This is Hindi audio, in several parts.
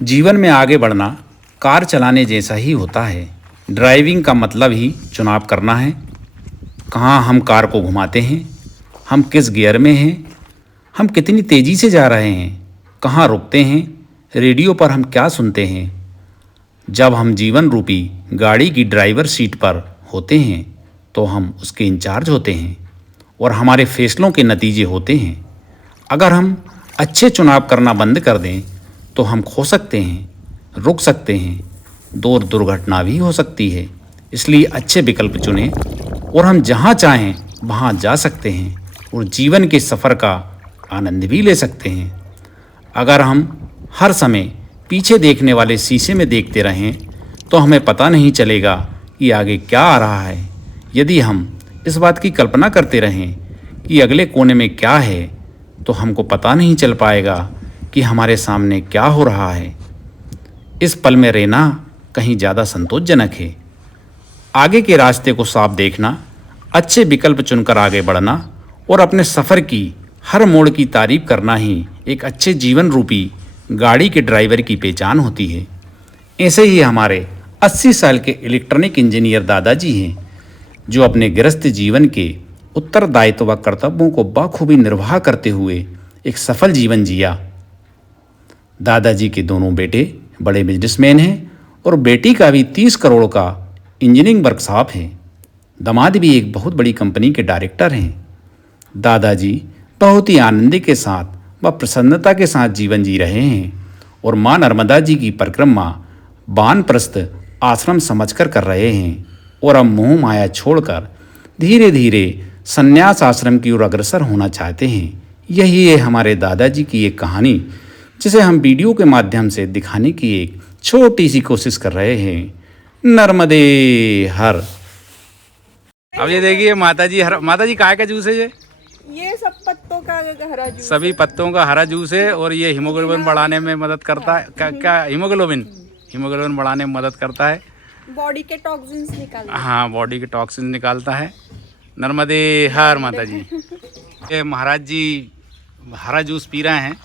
जीवन में आगे बढ़ना कार चलाने जैसा ही होता है। ड्राइविंग का मतलब ही चुनाव करना है। कहाँ हम कार को घुमाते हैं, हम किस गियर में हैं, हम कितनी तेज़ी से जा रहे हैं, कहाँ रुकते हैं, रेडियो पर हम क्या सुनते हैं। जब हम जीवन रूपी गाड़ी की ड्राइवर सीट पर होते हैं तो हम उसके इंचार्ज होते हैं और हमारे फैसलों के नतीजे होते हैं। अगर हम अच्छे चुनाव करना बंद कर दें तो हम खो सकते हैं, रुक सकते हैं, दुर्घटना भी हो सकती है। इसलिए अच्छे विकल्प चुनें और हम जहाँ चाहें वहाँ जा सकते हैं और जीवन के सफ़र का आनंद भी ले सकते हैं। अगर हम हर समय पीछे देखने वाले शीशे में देखते रहें तो हमें पता नहीं चलेगा कि आगे क्या आ रहा है। यदि हम इस बात की कल्पना करते रहें कि अगले कोने में क्या है तो हमको पता नहीं चल पाएगा कि हमारे सामने क्या हो रहा है। इस पल में रहना कहीं ज़्यादा संतोषजनक है। आगे के रास्ते को साफ देखना, अच्छे विकल्प चुनकर आगे बढ़ना और अपने सफ़र की हर मोड़ की तारीफ करना ही एक अच्छे जीवन रूपी गाड़ी के ड्राइवर की पहचान होती है। ऐसे ही हमारे 80 साल के इलेक्ट्रॉनिक इंजीनियर दादाजी हैं जो अपने गृहस्थ जीवन के उत्तरदायित्व व कर्तव्यों को बखूबी निर्वाह करते हुए एक सफल जीवन जिया। दादाजी के दोनों बेटे बड़े बिजनेसमैन हैं और बेटी का भी 30 करोड़ का इंजीनियरिंग वर्कशॉप है। दामाद भी एक बहुत बड़ी कंपनी के डायरेक्टर हैं। दादाजी बहुत ही आनंद के साथ व प्रसन्नता के साथ जीवन जी रहे हैं और माँ नर्मदा जी की परिक्रमा वानप्रस्थ आश्रम समझकर कर रहे हैं और अब मोह माया छोड़कर धीरे धीरे संन्यास आश्रम की ओर अग्रसर होना चाहते हैं। यही है हमारे दादाजी की एक कहानी जिसे हम वीडियो के माध्यम से दिखाने की एक छोटी सी कोशिश कर रहे हैं। नर्मदे हर। अब ये देखिए माताजी काय का जूस है ये सब पत्तों का हरा जूस, सभी पत्तों का हरा जूस है और ये हीमोग्लोबिन बढ़ाने में मदद करता है। क्या हीमोग्लोबिन बढ़ाने में मदद करता है। बॉडी के टॉक्सिन्स निकालता है। हाँ, बॉडी के टॉक्सिन निकालता है। नर्मदे हर माताजी। ये महाराज जी हरा जूस पी रहे हैं।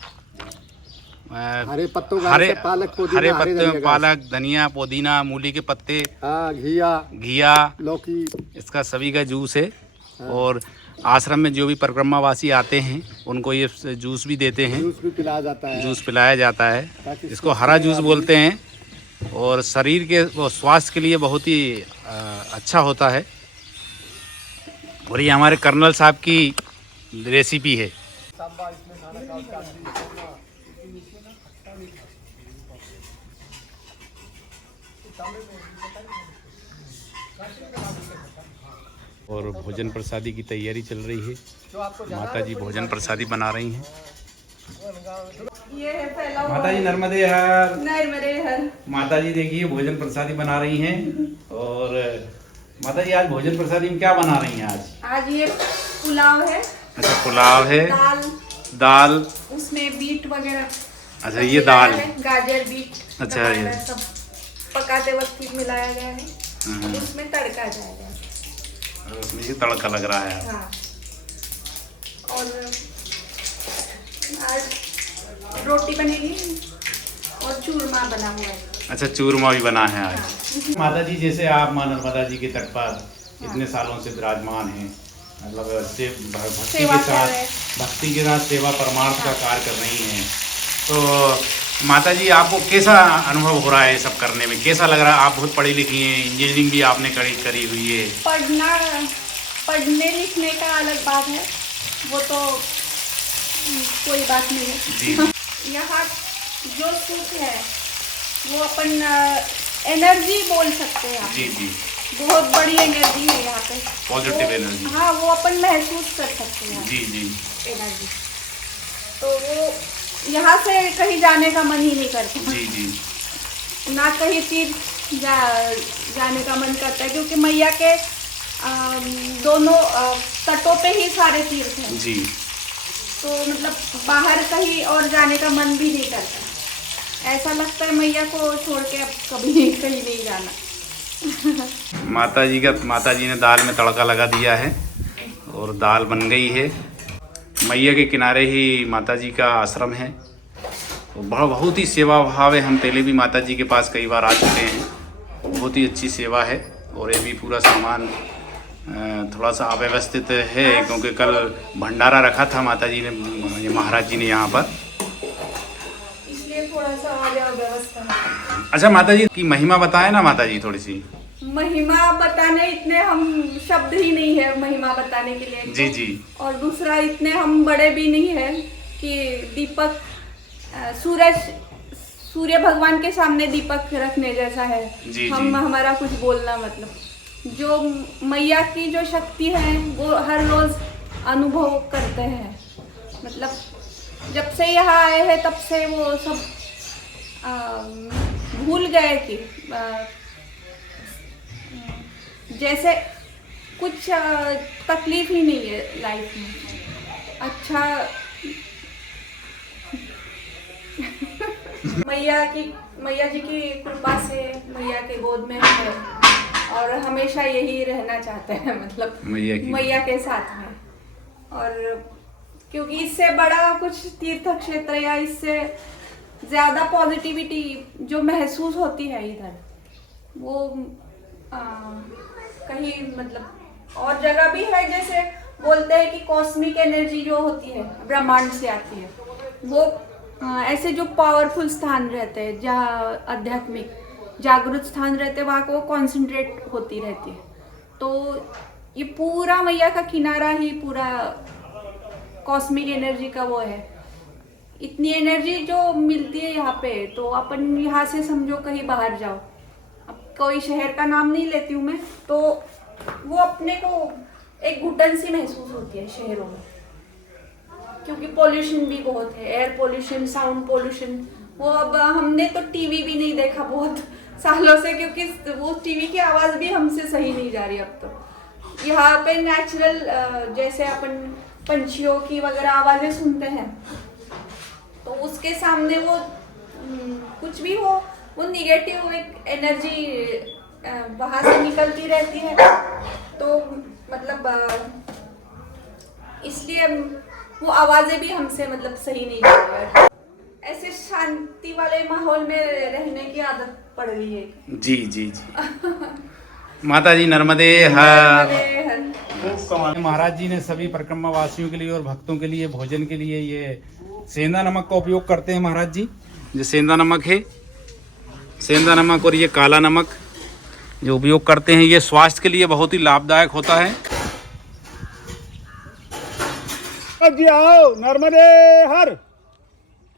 हरे पत्तों का हरे पत्ते में पालक, धनिया, पुदीना, मूली के पत्ते, घिया, लौकी, इसका सभी का जूस है। और आश्रम में जो भी परिक्रमावासी आते हैं उनको ये जूस भी देते हैं। जूस भी पिलाया जाता है। इसको हरा जूस बोलते हैं और शरीर के स्वास्थ्य के लिए बहुत ही अच्छा होता है। और ये हमारे कर्नल साहब की रेसिपी है। और भोजन प्रसादी की तैयारी चल रही है। माताजी भोजन प्रसादी बना रही हैं। ये है फैला हुआ माताजी नर्मदे हर। नर्मदे हर। माताजी देखिए भोजन प्रसादी बना रही हैं। और माताजी आज भोजन प्रसादी में क्या बना रही हैं आज ये पुलाव है। अच्छा, पुलाव है। दाल उसमें बीट वगैरह। अच्छा, ये दाल है, गाजर बीट। अच्छा, ये सब पकाते वक्त मिलाया गया है। उसमें तड़का जाएगा। उसमें ये तड़का लग रहा है। हाँ। और आज रोटी बनेगी और चूरमा बना हुआ है। अच्छा, चूरमा भी बना है आज। माता जी जैसे आप माँ नर्मदा जी के तट पर इतने सालों से विराजमान हैं, मतलब भक्ति के साथ सेवा परमार्थ का कार्य कर रही हैं, तो माता जी आपको कैसा अनुभव हो रहा है सब करने में? कैसा लग रहा है? आप बहुत पढ़ी लिखी हैं, इंजीनियरिंग भी आपने करी हुई है। पढ़ने लिखने का अलग बात है, वो तो कोई बात नहीं है जी। यहाँ जो सुख है वो अपन एनर्जी बोल सकते हैं। जी जी, बहुत बड़ी एनर्जी है यहाँ पे, पॉजिटिव एनर्जी। हाँ, वो अपन महसूस कर सकते हैं। जी जी, एनर्जी तो वो यहाँ से कहीं जाने का मन ही नहीं करता। जी जी, ना कहीं तीर्थ जाने का मन करता है क्योंकि मैया के दोनों तटों पे ही सारे तीर्थ हैं जी। तो मतलब बाहर कहीं और जाने का मन भी नहीं करता। ऐसा लगता है मैया को छोड़ के अब कभी कहीं नहीं जाना। माता जी ने दाल में तड़का लगा दिया है और दाल बन गई है। मैया के किनारे ही माता जी का आश्रम है तो बहुत ही सेवा भाव है। हम पहले भी माता जी के पास कई बार आ चुके हैं, बहुत ही अच्छी सेवा है। और ये भी पूरा सामान थोड़ा सा अव्यवस्थित है क्योंकि कल भंडारा रखा था माता जी ने, ये महाराज जी ने यहाँ पर, इसलिए थोड़ा सा अव्यवस्था है। अच्छा माता जी की महिमा बताए ना माता जी थोड़ी सी। महिमा बताने इतने हम शब्द ही नहीं है महिमा बताने के लिए। जी जी। और दूसरा इतने हम बड़े भी नहीं है कि दीपक सूर्य भगवान के सामने दीपक रखने जैसा है। जी, हम जी। हमारा कुछ बोलना मतलब जो मैया की जो शक्ति है वो हर रोज अनुभव करते हैं। मतलब जब से यहाँ आए हैं तब से वो सब भूल गए कि जैसे कुछ तकलीफ ही नहीं है लाइफ में। अच्छा मैया जी की कृपा से मैया के गोद में है और हमेशा यही रहना चाहते हैं, मतलब मैया के साथ में। और क्योंकि इससे बड़ा कुछ तीर्थ क्षेत्र या इससे ज़्यादा पॉजिटिविटी जो महसूस होती है इधर, वो कहीं मतलब और जगह भी है। जैसे बोलते हैं कि कॉस्मिक एनर्जी जो होती है ब्रह्मांड से आती है, वो ऐसे जो पावरफुल स्थान रहते हैं जहाँ आध्यात्मिक जागृत स्थान रहते हैं वहाँ को कॉन्सेंट्रेट होती रहती है। तो ये पूरा मैया का किनारा ही पूरा कॉस्मिक एनर्जी का वो है। इतनी एनर्जी जो मिलती है यहाँ पे, तो अपन यहाँ से समझो कहीं बाहर जाओ, अब कोई शहर का नाम नहीं लेती हूँ मैं, तो वो अपने को एक घुटन सी महसूस होती है शहरों में, क्योंकि पोल्यूशन भी बहुत है, एयर पोल्यूशन, साउंड पोल्यूशन। वो अब हमने तो टीवी भी नहीं देखा बहुत सालों से, क्योंकि वो टीवी की आवाज़ भी हमसे सही नहीं जा रही अब तो। यहाँ पे नेचुरल जैसे अपन पंछियों की वगैरह आवाज़ें सुनते हैं, तो उसके सामने वो कुछ भी हो, वो निगेटिव एक एनर्जी वहाँ से निकलती रहती है। तो मतलब इसलिए वो आवाज़ें भी हमसे मतलब सही नहीं जा रही है। ऐसे शांति वाले माहौल में रहने की आदत पड़ गई है। जी जी जी। माता जी नर्मदे हर। महाराज जी ने सभी परिक्रमा वासियों के लिए और भक्तों के लिए भोजन के लिए ये सेंधा नमक का उपयोग करते हैं महाराज जी। जो सेंधा नमक है, सेंधा नमक और ये काला नमक जो उपयोग करते हैं, ये स्वास्थ्य के लिए बहुत ही लाभदायक होता है। जी आओ, नर्मदे हर,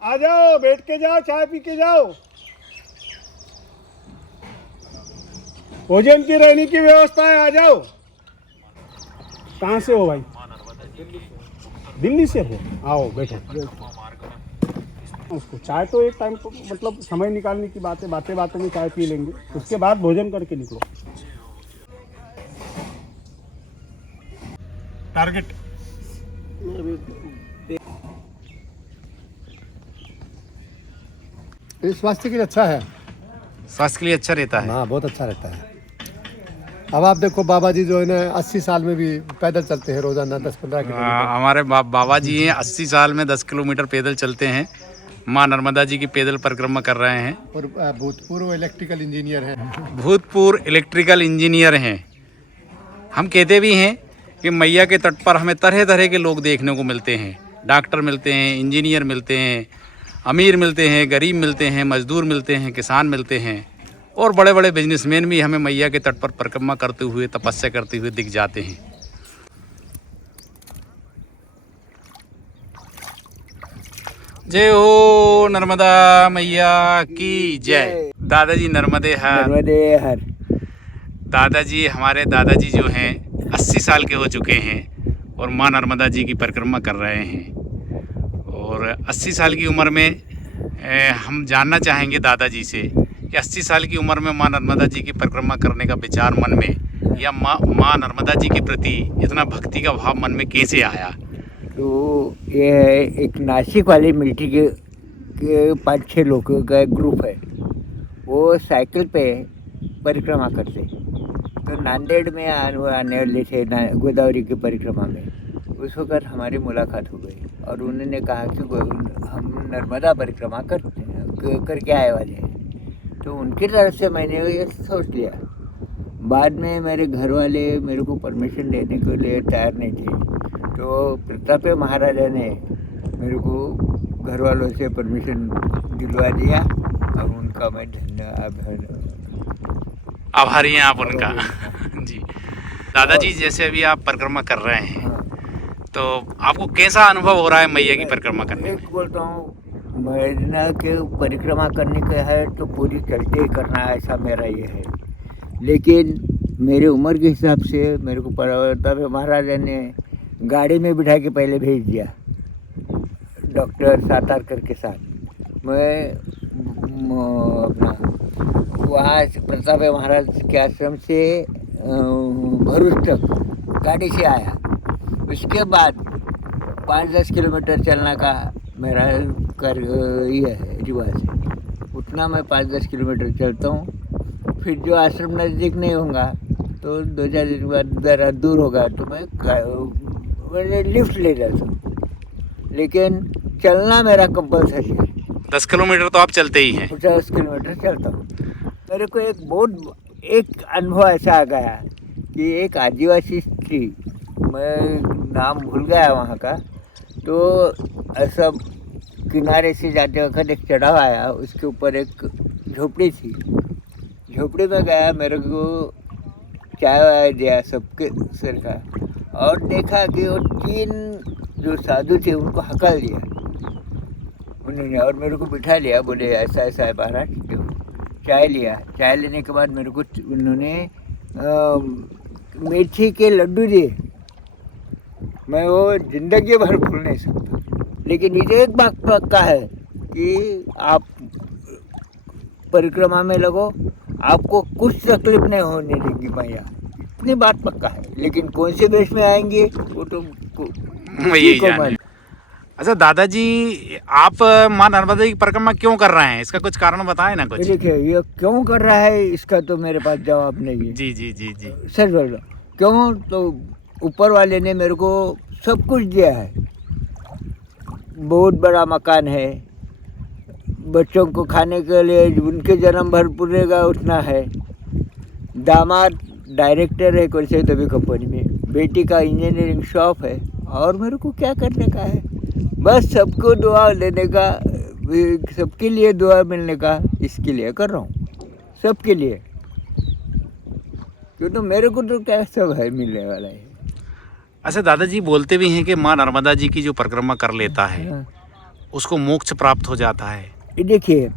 आ जाओ, बैठ के जाओ, चाय पी के जाओ। भोजन की रहने की व्यवस्था है, आ जाओ। कहाँ से हो भाई? दिल्ली से हो? आओ बैठो। उसको चाय तो एक टाइम तो मतलब समय निकालने की बात है, बातें बातें में चाय पी लेंगे, उसके बाद भोजन करके निकलो। टारगेट ये स्वास्थ्य के लिए अच्छा है, स्वास्थ्य के लिए अच्छा रहता है। हाँ बहुत अच्छा रहता है। अब आप देखो बाबा जी जो है ना 80 साल में भी पैदल चलते हैं रोजाना 10-15 किलोमीटर। हमारे बाबा जी हैं 80 साल में 10 किलोमीटर पैदल चलते हैं, माँ नर्मदा जी की पैदल परिक्रमा कर रहे हैं। और भूतपूर्व इलेक्ट्रिकल इंजीनियर हैं। भूतपूर्व इलेक्ट्रिकल इंजीनियर हैं। हम कहते भी हैं कि मैया के तट पर हमें तरह तरह के लोग देखने को मिलते हैं। डॉक्टर मिलते हैं, इंजीनियर मिलते हैं, अमीर मिलते हैं, गरीब मिलते हैं, मजदूर मिलते हैं, किसान मिलते हैं, और बड़े बड़े बिजनेसमैन भी हमें मैया के तट पर परिक्रमा करते हुए, तपस्या करते हुए दिख जाते हैं। जय हो नर्मदा मैया की जय। दादाजी नर्मदे हर। नर्मदे हर। दादाजी, हमारे दादाजी जो हैं 80 साल के हो चुके हैं और माँ नर्मदा जी की परिक्रमा कर रहे हैं। और 80 साल की उम्र में हम जानना चाहेंगे दादाजी से कि 80 साल की उम्र में माँ नर्मदा जी की परिक्रमा करने का विचार मन में, या माँ नर्मदा जी के प्रति इतना भक्ति का भाव मन में कैसे आया? तो ये है एक नासिक वाले मिलिट्री के 5-6 लोगों का ग्रुप है, वो साइकिल पे परिक्रमा करते। तो नांदेड़ में आने वाले थे गोदावरी की परिक्रमा में, उस वक्त हमारी मुलाकात हो गई और उन्होंने कहा कि हम नर्मदा परिक्रमा करके आए वाले हैं। तो उनकी तरफ से मैंने ये सोच लिया। बाद में मेरे घर वाले मेरे को परमिशन देने के लिए तैयार नहीं थे, तो प्रताप महाराजा ने मेरे को घर वालों से परमिशन दिलवा दिया और उनका मैं धन्यवाद आभारी हैं आप उनका। जी दादाजी, जैसे अभी आप परिक्रमा कर रहे हैं, तो आपको कैसा अनुभव हो रहा है मैया की परिक्रमा करने में? एक बोलता हूँ, मैया के परिक्रमा करने का है तो पूरी चलते ही करना है, ऐसा मेरा ये है। लेकिन मेरे उम्र के हिसाब से मेरे को प्रताप महाराजा ने गाड़ी में बिठा के पहले भेज दिया डॉक्टर सातारकर के साथ। मैं अपना वहाँ प्रताप महाराज के आश्रम से भरूच तक गाड़ी से आया। उसके बाद 5-10 किलोमीटर चलने का मेरा ये है रिवाज है, उतना मैं 5-10 किलोमीटर चलता हूँ। फिर जो आश्रम नज़दीक नहीं होगा तो 2-4 दिन बाद ज़रा दूर होगा तो मैं लिफ्ट ले जाता हूँ, लेकिन चलना मेरा कंपल्सरी है। 10 किलोमीटर तो आप चलते ही हैं? 50 किलोमीटर चलता हूँ। मेरे को एक अनुभव ऐसा आ गया कि एक आदिवासी स्त्री, मैं नाम भूल गया वहाँ का, तो ऐसा किनारे से जाते वक्त एक चढ़ाव आया, उसके ऊपर एक झोपड़ी थी। झोपड़ी में गया, मेरे को चाय वाय दिया सबके सर का, और देखा कि वो 3 जो साधु थे उनको हकल दिया उन्होंने और मेरे को बिठा लिया। बोले ऐसा ऐसा है महाराज, चाय लिया। चाय लेने के बाद मेरे को उन्होंने मेथी के लड्डू दिए। मैं वो ज़िंदगी भर भूल नहीं सकता। लेकिन ये एक बात पक्का है कि आप परिक्रमा में लगो, आपको कुछ तकलीफ नहीं होने देगी मैया, इतनी बात पक्का है। लेकिन कौन से देश में आएंगे वो तो यही जाने। अच्छा दादाजी, आप माँ नर्मदा की परिक्रमा क्यों कर रहे हैं? इसका कुछ कारण बताएं ना कुछ। देखिए, ये क्यों कर रहा है इसका तो मेरे पास जवाब नहीं है। जी जी जी जी। सच बोल रहा हूँ। क्यों? तो ऊपर वाले ने मेरे को सब कुछ दिया है। बहुत बड़ा मकान है, बच्चों को खाने के लिए उनके जन्म भर पूरेगा उतना है। दामाद डायरेक्टर है कोई तो भी कंपनी में, बेटी का इंजीनियरिंग शॉप है, और मेरे को क्या करने का है? बस सबको दुआ लेने का, सबके लिए दुआ मिलने का, इसके लिए कर रहा हूँ, सबके लिए। क्यों तो मेरे को तो क्या सब है मिलने वाला है। अच्छा दादाजी, बोलते भी हैं कि माँ नर्मदा जी की जो परिक्रमा कर लेता है हाँ। उसको मोक्ष प्राप्त हो जाता है। ये देखिए,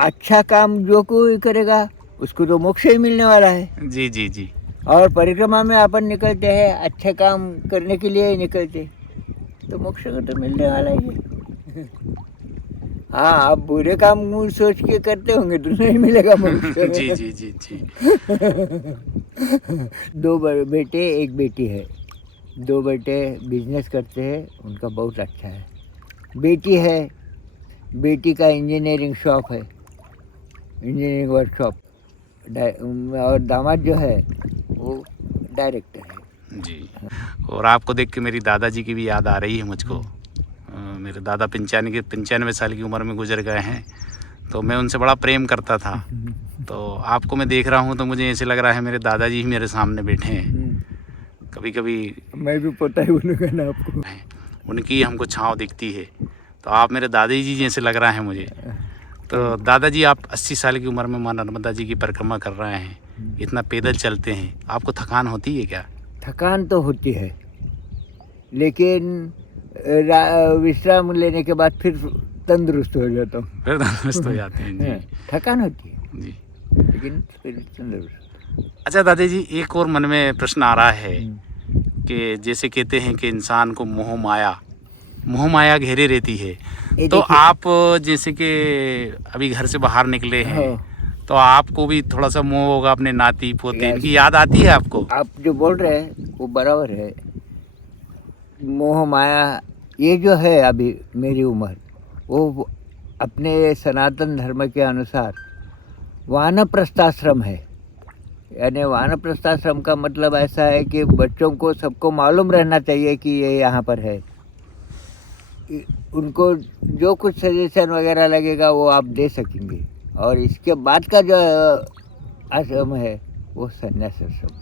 अच्छा काम जो कोई करेगा उसको तो मोक्ष ही मिलने वाला है। जी जी जी। और परिक्रमा में अपन निकलते हैं अच्छे काम करने के लिए ही निकलते, तो मोक्ष को तो मिलने वाला ही है। हाँ, आप बुरे काम सोच के करते होंगे तो नहीं मिलेगा मोक्ष। जी जी जी जी। 2 बेटे 1 बेटी है। 2 बेटे बिजनेस करते हैं, उनका बहुत अच्छा है। बेटी है, बेटी का इंजीनियरिंग शॉप है, इंजीनियरिंग वर्कशॉप। और दामाद जो है वो डायरेक्टर है। जी। और आपको देख के मेरी दादाजी की भी याद आ रही है मुझको। मेरे दादा 95 साल की उम्र में गुजर गए हैं, तो मैं उनसे बड़ा प्रेम करता था। तो आपको मैं देख रहा हूँ तो मुझे ऐसे लग रहा है मेरे दादाजी ही मेरे सामने बैठे हैं। कभी कभी मैं भी पता है उनका ना आपको, उनकी हमको छाँव दिखती है, तो आप मेरे दादाजी जैसे लग रहा है मुझे। तो दादाजी, आप 80 साल की उम्र में माँ नर्मदा जी की परिक्रमा कर रहे हैं, इतना पैदल चलते हैं, आपको थकान होती है क्या? थकान तो होती है, लेकिन विश्राम लेने के बाद फिर तंदुरुस्त हो जाता हूँ। फिर तंदुरुस्त हो जाते हैं जी। थकान होती है जी। लेकिन फिर तंदुरुस्त। अच्छा दादाजी, एक और मन में प्रश्न आ रहा है कि जैसे कहते हैं कि इंसान को मोह माया घेरे रहती है, तो आप जैसे कि अभी घर से बाहर निकले हैं, तो आपको भी थोड़ा सा मोह होगा अपने नाती पोते, इनकी याद आती है आपको? आप जो बोल रहे हैं वो बराबर है। मोह माया ये जो है अभी मेरी उम्र, वो अपने सनातन धर्म के अनुसार वानप्रस्थाश्रम है। यानी वानप्रस्थाश्रम का मतलब ऐसा है कि बच्चों को सबको मालूम रहना चाहिए कि ये यहाँ पर है। उनको जो कुछ सजेशन वगैरह लगेगा वो आप दे सकेंगे। और इसके बाद का जो आश्रम है वो संन्यास आश्रम,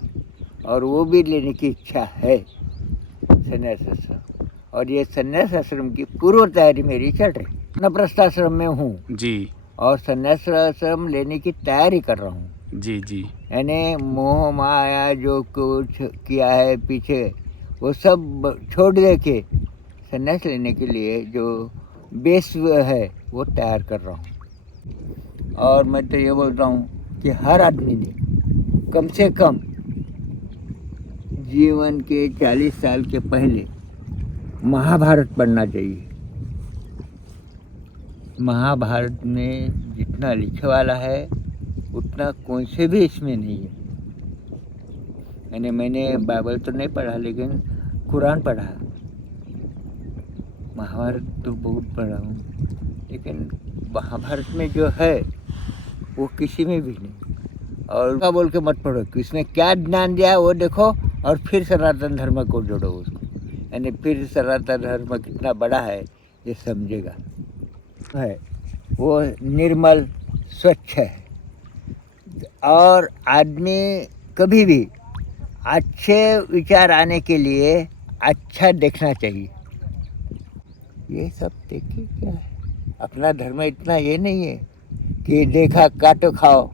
और वो भी लेने की इच्छा है संन्यास आश्रम। और ये संन्यास आश्रम की पूर्व तैयारी मेरी चल रही। वानप्रस्थ आश्रम में हूँ जी और संन्यास आश्रम लेने की तैयारी कर रहा हूँ। जी जी यानी मोह माया जो कुछ किया है पीछे वो सब छोड़ दे के संन्यास लेने के लिए जो बेस है वो तैयार कर रहा हूँ। और मैं तो ये बोल रहा हूँ कि हर आदमी ने कम से कम जीवन के 40 साल के पहले महाभारत पढ़ना चाहिए। महाभारत में जितना लिखे वाला है उतना कोई से भी इसमें नहीं है। मैंने बाइबल तो नहीं पढ़ा लेकिन कुरान पढ़ा, महाभारत तो बहुत पढ़ा हूँ, लेकिन महाभारत में जो है वो किसी में भी नहीं। और क्या बोल के मत पढ़ो कि इसमें क्या ज्ञान दिया है वो देखो और फिर सनातन धर्म को जोड़ो उसको, यानी फिर सनातन धर्म कितना बड़ा है ये समझेगा। है वो निर्मल स्वच्छ है और आदमी कभी भी अच्छे विचार आने के लिए अच्छा देखना चाहिए। ये सब देखिए क्या है, अपना धर्म इतना ये नहीं है कि देखा काटो खाओ।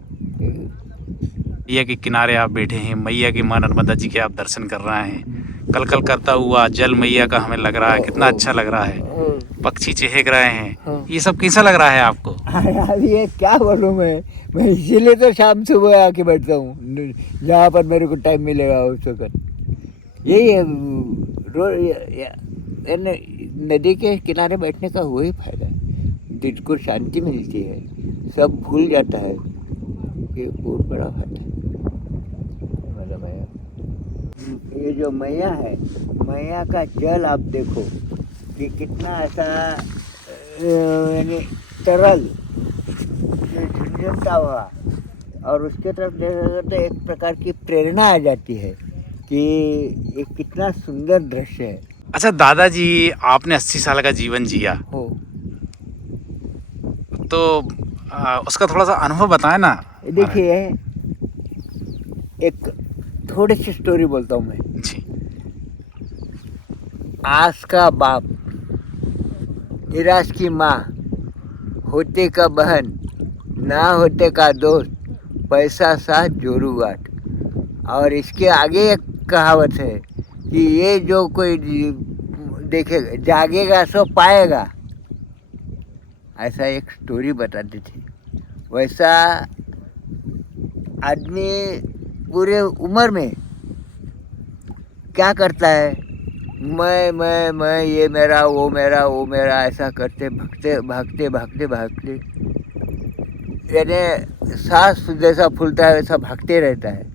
मैया के किनारे आप बैठे हैं, मैया की मां नर्मदा जी के आप दर्शन कर रहे हैं। कल कल करता हुआ जल मैया का हमें लग रहा है, कितना अच्छा लग रहा है। पक्षी चहक रहे हैं, ये सब कैसा लग रहा है आपको? अरे ये क्या बोलूँ मैं इसीलिए तो शाम सुबह आके बैठता हूँ जहाँ पर मेरे को टाइम मिलेगा उस वक्त। यही है नदी के किनारे बैठने का वही फायदा है, दिल को शांति मिलती है, सब भूल जाता है, ये बहुत बड़ा फायदा है। ये जो मैया है, मैया का जल आप देखो कि कितना ऐसा यानी तरल झुंझुनता हुआ, और उसके तरफ देखा तो एक प्रकार की प्रेरणा आ जाती है कि ये कितना सुंदर दृश्य है। अच्छा दादाजी, आपने 80 साल का जीवन जिया हो तो उसका थोड़ा सा अनुभव बताएं ना। देखिए एक थोड़ी सी स्टोरी बोलता हूँ मैं। जी आस का बाप, निराश की माँ, होते का बहन, ना होते का दोस्त, पैसा साथ जोरू गाट। और इसके आगे एक कहावत है कि ये जो कोई देखेगा जागेगा सो पाएगा, ऐसा एक स्टोरी बताती थी। वैसा आदमी पूरे उम्र में क्या करता है, मैं ये मेरा वो मेरा ऐसा करते भागते यानी सांस जैसा फूलता है वैसा भागते रहता है,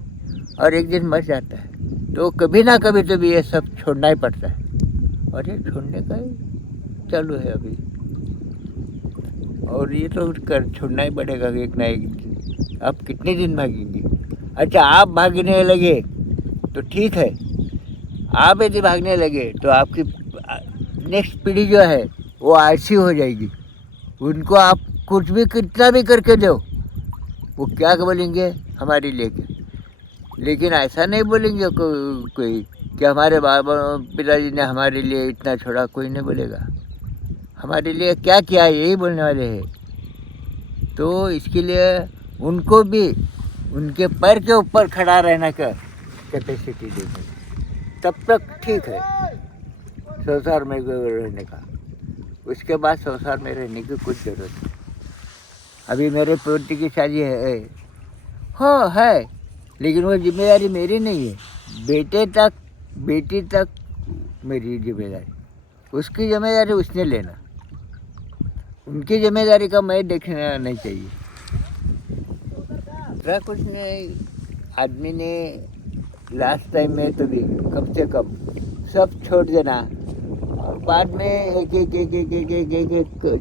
और एक दिन मर जाता है। तो कभी ना कभी तो भी ये सब छोड़ना ही पड़ता है, और ये छोड़ने का ही चालू है अभी, और ये तो छोड़ना ही पड़ेगा एक ना एक दिन। आप कितने दिन भागेंगे? अच्छा आप भागने लगे तो ठीक है, आप यदि भागने लगे तो आपकी नेक्स्ट पीढ़ी जो है वो ऐसी हो जाएगी, उनको आप कुछ भी कितना भी करके दो वो क्या बोलेंगे हमारे लिए क्या। लेकिन ऐसा नहीं बोलेंगे कोई कि हमारे बाबा पिताजी ने हमारे लिए इतना छोड़ा, कोई नहीं बोलेगा। हमारे लिए क्या किया यही बोलने वाले हैं। तो इसके लिए उनको भी उनके पैर के ऊपर खड़ा रहने का कैपेसिटी देंगे, तब तक ठीक है संसार में रहने का। उसके बाद संसार में रहने की कुछ ज़रूरत नहीं। अभी मेरे पोती की शादी है, हाँ है, लेकिन वो जिम्मेदारी मेरी नहीं है, बेटी तक मेरी जिम्मेदारी, उसकी जिम्मेदारी उसने लेना, उनकी जिम्मेदारी का मैं देखना नहीं चाहिए। दूसरा कुछ नहीं, आदमी ने लास्ट टाइम में तो भी कम से कम सब छोड़ देना, और बाद में एक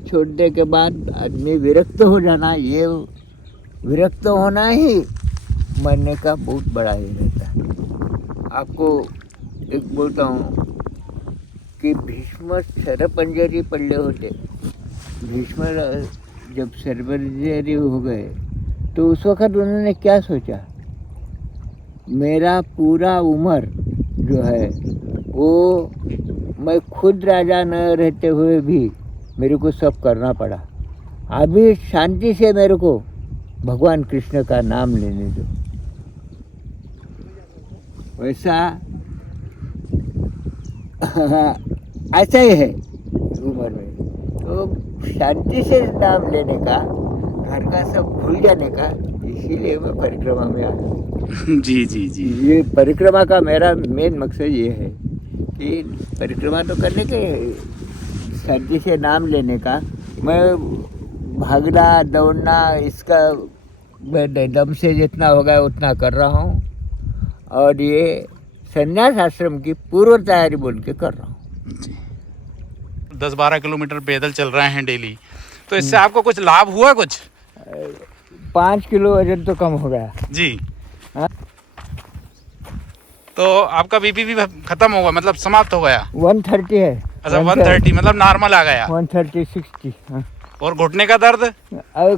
छोड़ने के बाद आदमी विरक्त हो जाना, ये विरक्त होना ही मरने का बहुत बड़ा ही रहता है। आपको एक बोलता हूँ, की भीष्म सरपंजरी पडले होते। भीष्म जब सरपंजरी हो गए तो उस वक़्त उन्होंने क्या सोचा, मेरा पूरा उम्र जो है वो मैं खुद राजा न रहते हुए भी मेरे को सब करना पड़ा, अभी शांति से मेरे को भगवान कृष्ण का नाम लेने दो। वैसा ऐसा ही है उम्र में, तो शांति से नाम लेने का, घर का सब भूल जाने का, इसीलिए मैं परिक्रमा में आया। जी जी जी। ये परिक्रमा का मेरा मेन मकसद ये है कि परिक्रमा तो करने के, शांति से नाम लेने का। मैं भागना दौड़ना इसका मैं दम से जितना होगा उतना कर रहा हूँ, और ये संन्यास आश्रम की पूर्व तैयारी बोल के कर रहा हूँ। 10-12 किलोमीटर पैदल चल रहे हैं डेली, तो इससे आपको कुछ लाभ हुआ? कुछ 5 किलो वजन तो कम हो गया जी। हाँ? तो आपका बीपी भी खत्म होगा, मतलब समाप्त हो गया? 130 है। अच्छा 130 मतलब नॉर्मल आ गया। 130-60। हाँ। और घुटने का दर्द?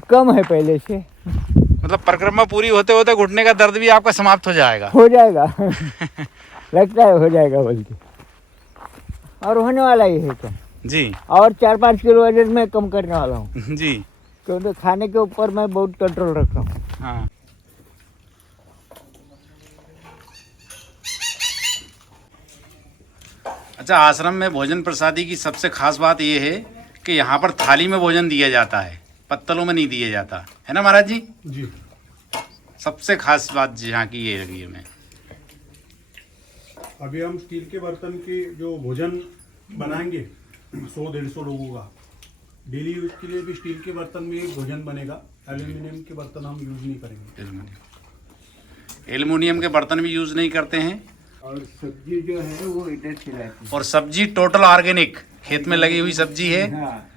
कम है पहले से। मतलब परिक्रमा पूरी होते होते घुटने का दर्द भी आपका समाप्त हो जाएगा? हो जाएगा लगता है हो जाएगा बोल के, और होने वाला ही है क्या जी। और 4-5 किलो वजन में कम करने वाला हूँ, जी। क्योंकि खाने के ऊपर मैं बहुत कंट्रोल रखता हूँ। हाँ। अच्छा, आश्रम में भोजन प्रसादी की सबसे खास बात यह है कि यहाँ पर थाली में भोजन दिया जाता है, पत्तलों में नहीं दिया जाता है ना महाराज जी? जी। सबसे खास बात यहाँ की ये लगी हमें। अभी हम स्टील के बर्तन के जो भोजन बनाएंगे 100-150 लोगों का, डेली यूज के लिए भी स्टील के बर्तन में भोजन बनेगा। एल्यूमिनियम के बर्तन हम यूज नहीं करेंगे। एल्युमिनियम के बर्तन भी यूज नहीं करते हैं, और सब्जी जो है वो इधर खिलाती है। और सब्जी टोटल ऑर्गेनिक खेत में लगी हुई सब्जी है। हाँ।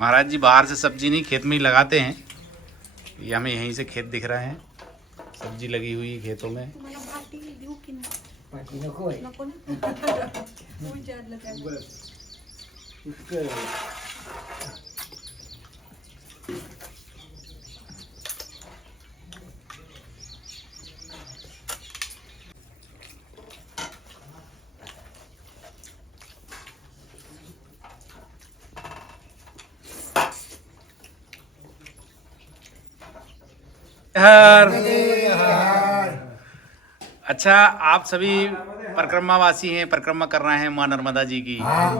महाराज जी बाहर से सब्जी नहीं, खेत में ही लगाते हैं। ये हमें यहीं से खेत दिख रहा है, सब्जी लगी हुई है खेतों में। अच्छा, आप सभी परिक्रमावासी हैं, परिक्रमा कर रहे हैं माँ नर्मदा जी की,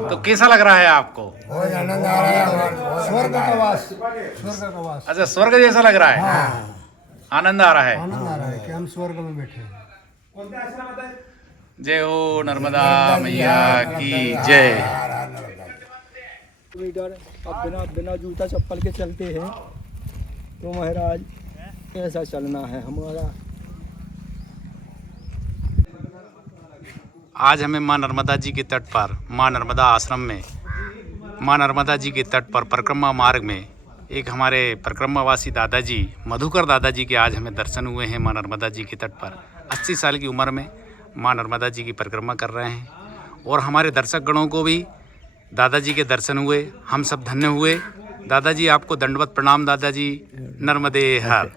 तो कैसा लग रहा है आपको? बहुत आनंद आ रहा है। स्वर्ग का वास, स्वर्ग का वास, अच्छा, स्वर्ग जैसा लग रहा है, आनंद आ रहा है। आनंद आ रहा है कि हम स्वर्ग में बैठे हैं। जय हो नर्मदा मैया की जय। इधर अब बिना जूता चप्पल के चलते हैं तो महाराज ऐसा चलना है हमारा। आज हमें माँ नर्मदा जी के तट पर, माँ नर्मदा आश्रम में, माँ नर्मदा जी के तट पर परिक्रमा मार्ग में एक हमारे परिक्रमावासी दादाजी, मधुकर दादाजी के आज हमें दर्शन हुए हैं माँ नर्मदा जी के तट पर। 80 साल की उम्र में माँ नर्मदा जी की परिक्रमा कर रहे हैं, और हमारे दर्शक गणों को भी दादाजी के दर्शन हुए, हम सब धन्य हुए। दादाजी आपको दंडवत प्रणाम दादाजी, नर्मदे हर।